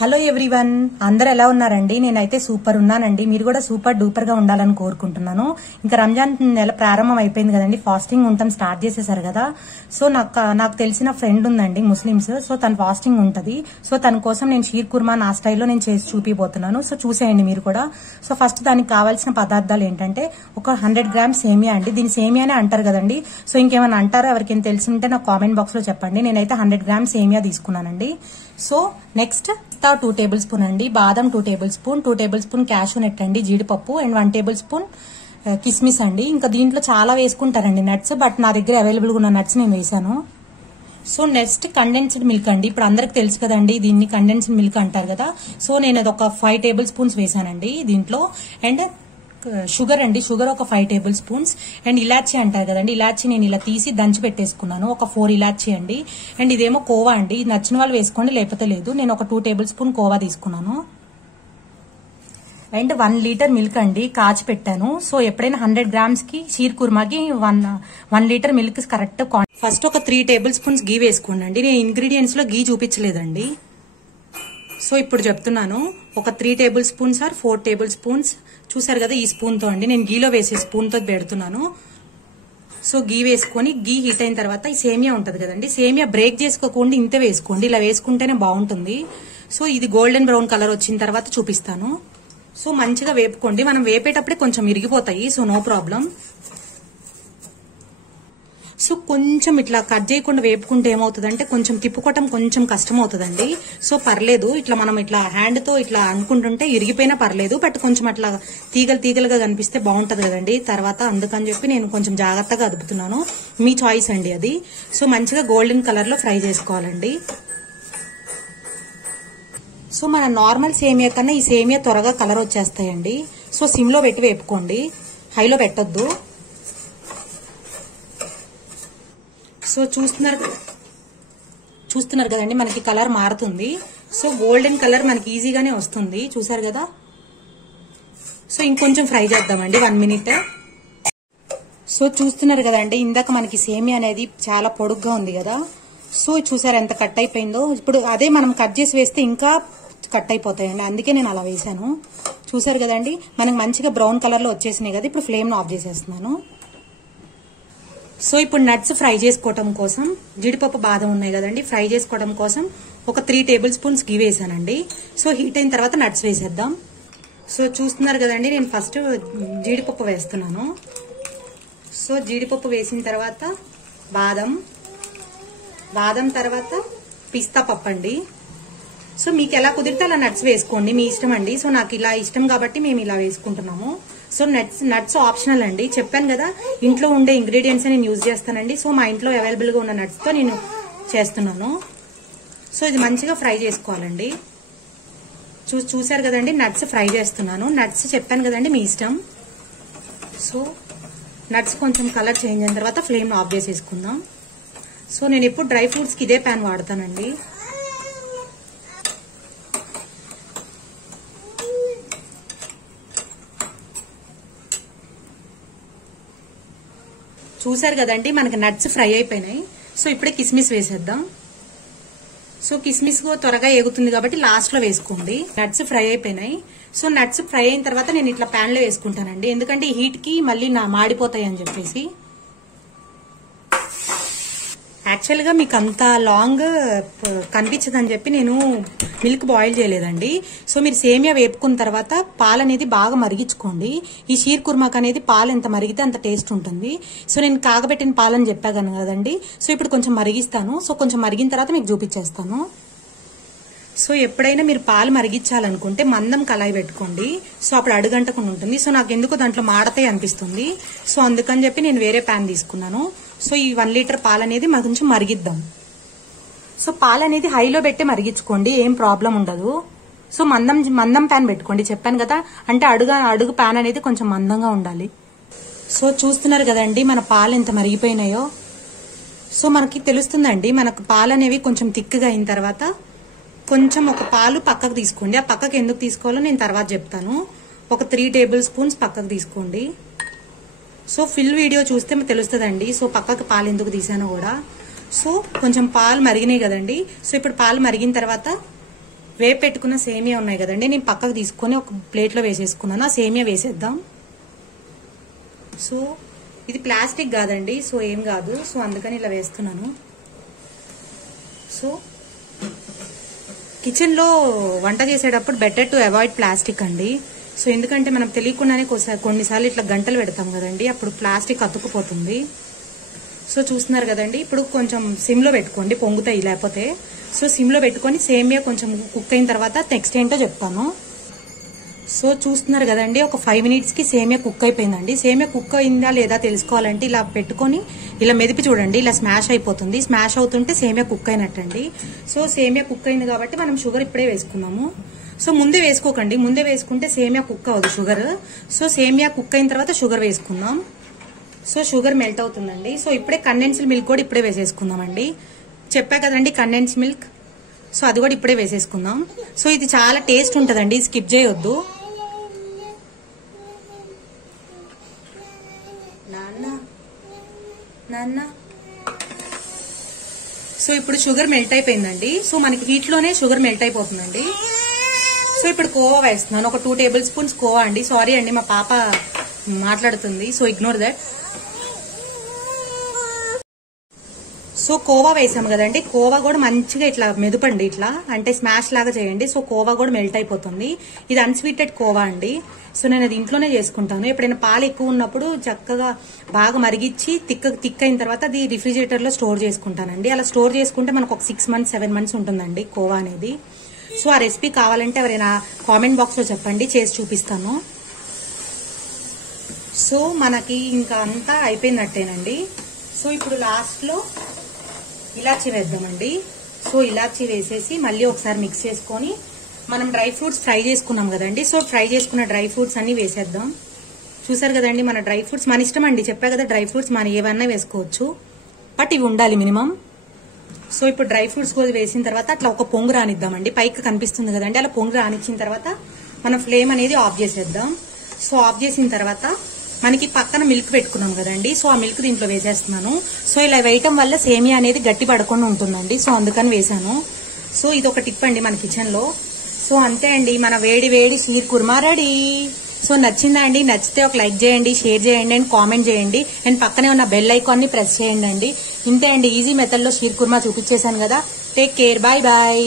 Hello everyone, అందరూ ఎలా ఉన్నారండి? నేనైతే సూపర్ ఉన్నానండి. మీరు కూడా సూపర్ డూపర్ గా ఉండాలని కోరుకుంటున్నాను. ఇంకా రంజాన్ నెల ప్రారంభం అయిపోయింది కదండి, ఫాస్టింగ్ ఉంటాం స్టార్ట్ చేసేసారు కదా. సో నాకు తెలిసిన ఫ్రెండ్ ఉందండి ముస్లిమ్స్. సో తను ఫాస్టింగ్ ఉంటది. సో తన కోసం నేను షీర్ కుర్మా నా స్టైల్లో నేను చేసి చూపిపోతున్నాను. సో చూసేయండి మీరు కూడా. సో ఫస్ట్ దానికి కావాల్సిన పదార్థాలు ఏంటంటే ఒక 100 గ్రామ్స్ సేమియా అండి. దీని సేమియానే అంటారు కదండి. సో ఇంకేమైనా అంటారో ఎవరికైనా తెలిసి ఉంటే నాకు కామెంట్ బాక్స్ లో చెప్పండి. నేనైతే 100 గ్రామ్స్ సేమియా తీసుకున్నానండి. సో నెక్స్ట్ 2 టేబుల్ స్పూన్ అండి బాదం, 2 tablespoon, 2 tablespoon cashew nut అండి, జీడిపప్పు, అండ్ 1 టేబుల్ స్పూన్ కిస్మిస్ అండి. ఇంకా దీంట్లో చాలా వేసుకుంటారండి నట్స్, బట్ నా దగ్గర అవైలబుల్ గా ఉన్న నట్స్ నేను వేసాను. సో నెక్స్ట్ కండెన్స్డ్ మిల్క్ అండి. ఇప్పుడు అందరికి తెలుసు కదండి దీన్ని కండెన్స్డ్ మిల్క్ అంటారు కదా. సో నేను అది ఒక 5 టేబుల్ స్పూన్స్ వేసానండి దీంట్లో. అండ్ షుగర్ అండి, షుగర్ ఒక 5 టేబుల్ స్పూన్స్. అండ్ ఇలాచీ అంటారు కదండి, ఇలాచీ నేను ఇలా తీసి దంచి పెట్టేసుకున్నాను, ఒక 4 ఇలాచీ అండి. అండ్ ఇదేమో కోవా అండి, నచ్చిన వాళ్ళు వేసుకోండి లేకపోతే లేదు. నేను ఒక 2 టేబుల్ స్పూన్ కోవా తీసుకున్నాను. అండ్ 1 లీటర్ మిల్క్ అండి, కాచి పెట్టాను. సో ఎప్పుడైనా 100 గ్రామ్స్ కి షీర్ కుర్మాకి 1 లీటర్ మిల్క్ కరెక్ట్. ఫస్ట్ ఒక 3 టేబుల్ స్పూన్స్ గీ వేసుకోండి అండి. నేను ఇంగ్రీడియంట్స్ లో గీ చూపించలేదండి. సో ఇప్పుడు చెప్తున్నాను, ఒక 3 table spoons or 4 table spoons. చూసారు కదా ఈ స్పూన్ తో అండి, నేను గీలో వేసే స్పూన్ తో పెడుతున్నాను. సో గీ వేసుకొని గీ హీట్ అయిన తర్వాత ఈ సేమియా ఉంటది కదండి, సేమియా బ్రేక్ చేసుకోకుండా ఇంతే వేసుకోండి, ఇలా వేసుకుంటేనే బాగుంటుంది. సో ఇది గోల్డెన్ బ్రౌన్ కలర్ వచ్చిన తర్వాత చూపిస్తాను. సో మంచిగా వేపుకోండి, మనం వేపేటప్పుడే కొంచెం ఇరిగిపోతాయి, సో నో ప్రాబ్లం. సో కొంచెం ఇట్లా కట్ చేయకుండా వేపుకుంటే ఏమవుతుందంటే కొంచెం తిప్పుకోవటం కొంచెం కష్టం అవుతుందండి. సో పర్లేదు, ఇట్లా మనం ఇట్లా హ్యాండ్ తో ఇట్లా అనుకుంటుంటే ఇరిగిపోయినా పర్లేదు, బట్ కొంచెం అట్లా తీగలుగా కనిపిస్తే బాగుంటది కదండి తర్వాత. అందుకని చెప్పి నేను కొంచెం జాగ్రత్తగా అదుపుతున్నాను, మీ చాయిస్ అండి అది. సో మంచిగా గోల్డెన్ కలర్ లో ఫ్రై చేసుకోవాలండి. సో మన నార్మల్ సేమియా కన్నా ఈ సేమియా త్వరగా కలర్ వచ్చేస్తాయండి. సో సిమ్ లో పెట్టి వేపుకోండి, హైలో పెట్టొద్దు. సో చూస్తున్నారు కదండి, మనకి కలర్ మారుతుంది. సో గోల్డెన్ కలర్ మనకి ఈజీగానే వస్తుంది, చూసారు కదా. సో ఇంకొంచెం ఫ్రై చేద్దామండి 1 మినిట్. సో చూస్తున్నారు కదండి, ఇందాక మనకి సేమియా అనేది చాలా పొడుగ్గా ఉంది కదా. సో చూసారు ఎంత కట్ అయిపోయిందో. ఇప్పుడు అదే మనం కట్ చేసి వేస్తే ఇంకా కట్ అయిపోతాయండి, అందుకే నేను అలా వేసాను. చూసారు కదండి, మనకి మంచిగా బ్రౌన్ కలర్ లో వచ్చేసినాయి కదా. ఇప్పుడు ఫ్లేమ్ ఆఫ్ చేసేస్తున్నాను. సో ఇప్పుడు నట్స్ ఫ్రై చేసుకోవడం కోసం, జీడిపప్పు బాదం ఉన్నాయి కదండి, ఫ్రై చేసుకోవడం కోసం ఒక 3 టేబుల్ స్పూన్స్ గీ వేసానండి. సో హీట్ అయిన తర్వాత నట్స్ వేసేద్దాం. సో చూస్తున్నారు కదండి, నేను ఫస్ట్ జీడిపప్పు వేస్తున్నాను. సో జీడిపప్పు వేసిన తర్వాత బాదం తర్వాత పిస్తా పప్పు అండి. సో మీకు ఎలా కుదిరితే అలా నట్స్ వేసుకోండి, మీ ఇష్టం అండి. సో నాకు ఇలా ఇష్టం కాబట్టి మేము ఇలా వేసుకుంటున్నాము. సో నట్స్ ఆప్షనల్ అండి, చెప్పాను కదా ఇంట్లో ఉండే ఇంగ్రీడియంట్స్ నేను యూజ్ చేస్తానండి. సో మా ఇంట్లో అవైలబుల్ గా ఉన్న నట్స్ తో నేను చేస్తున్నాను. సో ఇది మంచిగా ఫ్రై చేసుకోవాలండి. చూసారు కదండి, నట్స్ ఫ్రై చేస్తున్నాను. నట్స్ చెప్పాను కదండి మీ ఇష్టం. సో నట్స్ కొంచెం కలర్ చేంజ్ అయిన తర్వాత ఫ్లేమ్ ఆఫ్ చేసేసుకుందాం. సో నేను ఎప్పుడు డ్రై ఫ్రూట్స్ కి ఇదే ప్యాన్ వాడతానండి. చూసారు కదండి, మనకి నట్స్ ఫ్రై అయిపోయినాయి. సో ఇప్పుడే కిస్మిస్ వేసేద్దాం. సో కిస్మిస్ త్వరగా ఎగుతుంది కాబట్టి లాస్ట్ లో వేసుకోండి. నట్స్ ఫ్రై అయిపోయినాయి. సో నట్స్ ఫ్రై అయిన తర్వాత నేను ఇట్లా ప్యాన్ లో వేసుకుంటానండి, ఎందుకంటే ఈ హీట్ కి మళ్ళీ మాడిపోతాయి అని చెప్పేసి. యాక్చువల్ గా మీకు అంత లాంగ్ కనిపించదని చెప్పి నేను మిల్క్ బాయిల్ చేయలేదండి. సో మీరు సేమియా వేపుకున్న తర్వాత పాలు అనేది బాగా మరిగించుకోండి. ఈ షీర్ కుర్మాక్ అనేది పాలు ఎంత మరిగితే అంత టేస్ట్ ఉంటుంది. సో నేను కాగబెట్టిన పాలని చెప్పాను కదండి. సో ఇప్పుడు కొంచెం మరిగిస్తాను. సో కొంచెం మరిగిన తర్వాత మీకు చూపించేస్తాను. సో ఎప్పుడైనా మీరు పాలు మరిగించాలనుకుంటే మందం కళాయి పెట్టుకోండి. సో అప్పుడు అడుగంటకుండా ఉంటుంది. సో నాకు ఎందుకో దాంట్లో మాడతాయి అనిపిస్తుంది. సో అందుకని చెప్పి నేను వేరే ప్యాన్ తీసుకున్నాను. సో ఈ 1 లీటర్ పాలు అనేది కొంచెం మరిగిద్దాం. సో పాలు అనేది హైలో పెట్టి మరిగించుకోండి, ఏం ప్రాబ్లం ఉండదు. సో మందం ప్యాన్ పెట్టుకోండి, చెప్పాను కదా, అంటే అడుగు ప్యాన్ అనేది కొంచెం మందంగా ఉండాలి. సో చూస్తున్నారు కదండి మన పాలు ఎంత మరిగిపోయినాయో. సో మనకి తెలుస్తుందండి, మనకు పాలు అనేవి కొంచెం థిక్గా అయిన తర్వాత కొంచెం ఒక పాలు పక్కకు తీసుకోండి. ఆ పక్కకు ఎందుకు తీసుకోవాలో నేను తర్వాత చెప్తాను. ఒక 3 టేబుల్ స్పూన్స్ పక్కకు తీసుకోండి. సో ఫుల్ వీడియో చూస్తే తెలుస్తుందండి. సో పక్కకు పాలు ఎందుకు తీసానో కూడా. సో కొంచెం పాలు మరిగినాయి కదండి. సో ఇప్పుడు పాలు మరిగిన తర్వాత వేపు పెట్టుకున్న సేమియా ఉన్నాయి కదండి, నేను పక్కకు తీసుకొని ఒక ప్లేట్లో వేసేసుకున్నాను. ఆ సేమియా వేసేద్దాం. సో ఇది ప్లాస్టిక్ కాదండి, సో ఏం కాదు. సో అందుకని ఇలా వేస్తున్నాను. సో కిచెన్ లో వంట చేసేటప్పుడు బెటర్ టు అవాయిడ్ ప్లాస్టిక్ అండి. సో ఎందుకంటే మనం తెలియకుండానే కొన్నిసార్లు ఇట్లా గంటలు పెడతాం కదండి, అప్పుడు ప్లాస్టిక్ అతుక్కుపోతుంది. సో చూస్తున్నారు కదండి, ఇప్పుడు కొంచెం సిమ్ లో పెట్టుకోండి, పొంగుతాయి లేకపోతే. సో సిమ్ లో పెట్టుకొని సేమియా కొంచెం కుక్ అయిన తర్వాత నెక్స్ట్ ఏంటో చెప్తాను. సో చూస్తున్నారు కదండి, ఒక 5 minutes కి సేమియా కుక్ అయిపోయిందండి. సేమియా కుక్ అయిందా లేదా తెలుసుకోవాలంటే ఇలా పెట్టుకొని ఇలా మెదిపి చూడండి, ఇలా స్మాష్ అయిపోతుంది. స్మాష్ అవుతుంటే సేమియా కుక్ అయినట్టండి. సో సేమియా కుక్ అయింది కాబట్టి మనం షుగర్ ఇప్పుడే వేసుకున్నాము. సో ముందే వేసుకోకండి, ముందే వేసుకుంటే సేమియా కుక్ అవ్వదు షుగర్. సో సేమియా కుక్ అయిన తర్వాత షుగర్ వేసుకుందాం. సో షుగర్ మెల్ట్ అవుతుందండి. సో ఇప్పుడే కండెన్స్డ్ మిల్క్ కూడా ఇప్పుడే వేసేసుకుందామండి. చెప్పా కదండి కండెన్స్ మిల్క్, సో అది కూడా ఇప్పుడే వేసేసుకుందాం. సో ఇది చాలా టేస్ట్ ఉంటుందండి, స్కిప్ చేయొద్దు. నాన్న సో ఇప్పుడు షుగర్ మెల్ట్ అయిపోయిందండి. సో మనకి హీట్ లోనే షుగర్ మెల్ట్ అయిపోతుందండి. సో ఇప్పుడు కోవా వేస్తున్నాను, ఒక 2 tablespoons కోవా అండి. సారీ అండి, మా పాప మాట్లాడుతుంది, so ignore that. So khoa వేసాము కదండి, కోవా కూడా మంచిగా ఇట్లా మెదుపండి, ఇట్లా అంటే స్మాష్ లాగా చేయండి. సో కోవా కూడా మెల్ట్ అయిపోతుంది. ఇది అన్స్వీటెడ్ కోవా అండి. సో నేను అది ఇంట్లోనే చేసుకుంటాను. ఎప్పుడైనా పాలు ఎక్కువ ఉన్నప్పుడు చక్కగా బాగా మరిగించి థిక్ అయిన తర్వాత అది రిఫ్రిజిరేటర్ లో స్టోర్ చేసుకుంటానండి. అలా స్టోర్ చేసుకుంటే మనకు ఒక 6 months 7 months ఉంటుందండి కోవా అనేది. సో ఆ రెసిపీ కావాలంటే ఎవరైనా కామెంట్ బాక్స్ లో చెప్పండి, చేసి చూపిస్తాను. సో మనకి ఇంకా అంతా అయిపోయినట్టేనండి. సో ఇప్పుడు లాస్ట్ లో ఇలాచీ వేద్దామండి. సో ఇలాచీ వేసేసి మళ్ళీ ఒకసారి మిక్స్ చేసుకొని మనం డ్రై ఫ్రూట్స్ ఫ్రై చేసుకున్నాం కదండి. సో ఫ్రై చేసుకున్న డ్రై ఫ్రూట్స్ అన్ని వేసేద్దాం. చూసారు కదండి, మన డ్రై ఫ్రూట్స్ మన ఇష్టం అండి, చెప్పా కదా డ్రై ఫ్రూట్స్ మనం ఏవన్నా వేసుకోవచ్చు, బట్ ఇవి ఉండాలి మినిమం. సో ఇప్పుడు డ్రై ఫ్రూట్స్ కూడా వేసిన తర్వాత అట్లా ఒక పొంగు రానిద్దామండి. పైకి కనిపిస్తుంది కదండి, అలా పొంగు రానిచ్చిన తర్వాత మనం ఫ్లేమ్ అనేది ఆఫ్ చేసేద్దాం. సో ఆఫ్ చేసిన తర్వాత మనకి పక్కన మిల్క్ పెట్టుకున్నాం కదండి, సో ఆ మిల్క్ దీంట్లో వేసేస్తున్నాను. సో ఇలా వేయటం వల్ల సేమియా అనేది గట్టి పడకుండా ఉంటుందండి, సో అందుకని వేసాను. సో ఇది ఒక టిప్ అండి మన కిచెన్ లో. సో అంతే అండి, మన వేడి వేడి షీర్ కుర్మా రెడీ. సో నచ్చిందా అండి? నచ్చితే ఒక లైక్ చేయండి, షేర్ చేయండి అండ్ కామెంట్ చేయండి అండ్ పక్కనే ఉన్న బెల్ ఐకాన్ ని ప్రెస్ చేయండి అండి. ఇంతే అండి, ఈజీ మెథడ్ లో షీర్ కుర్మా చూపించేశాను కదా. Take care, bye bye.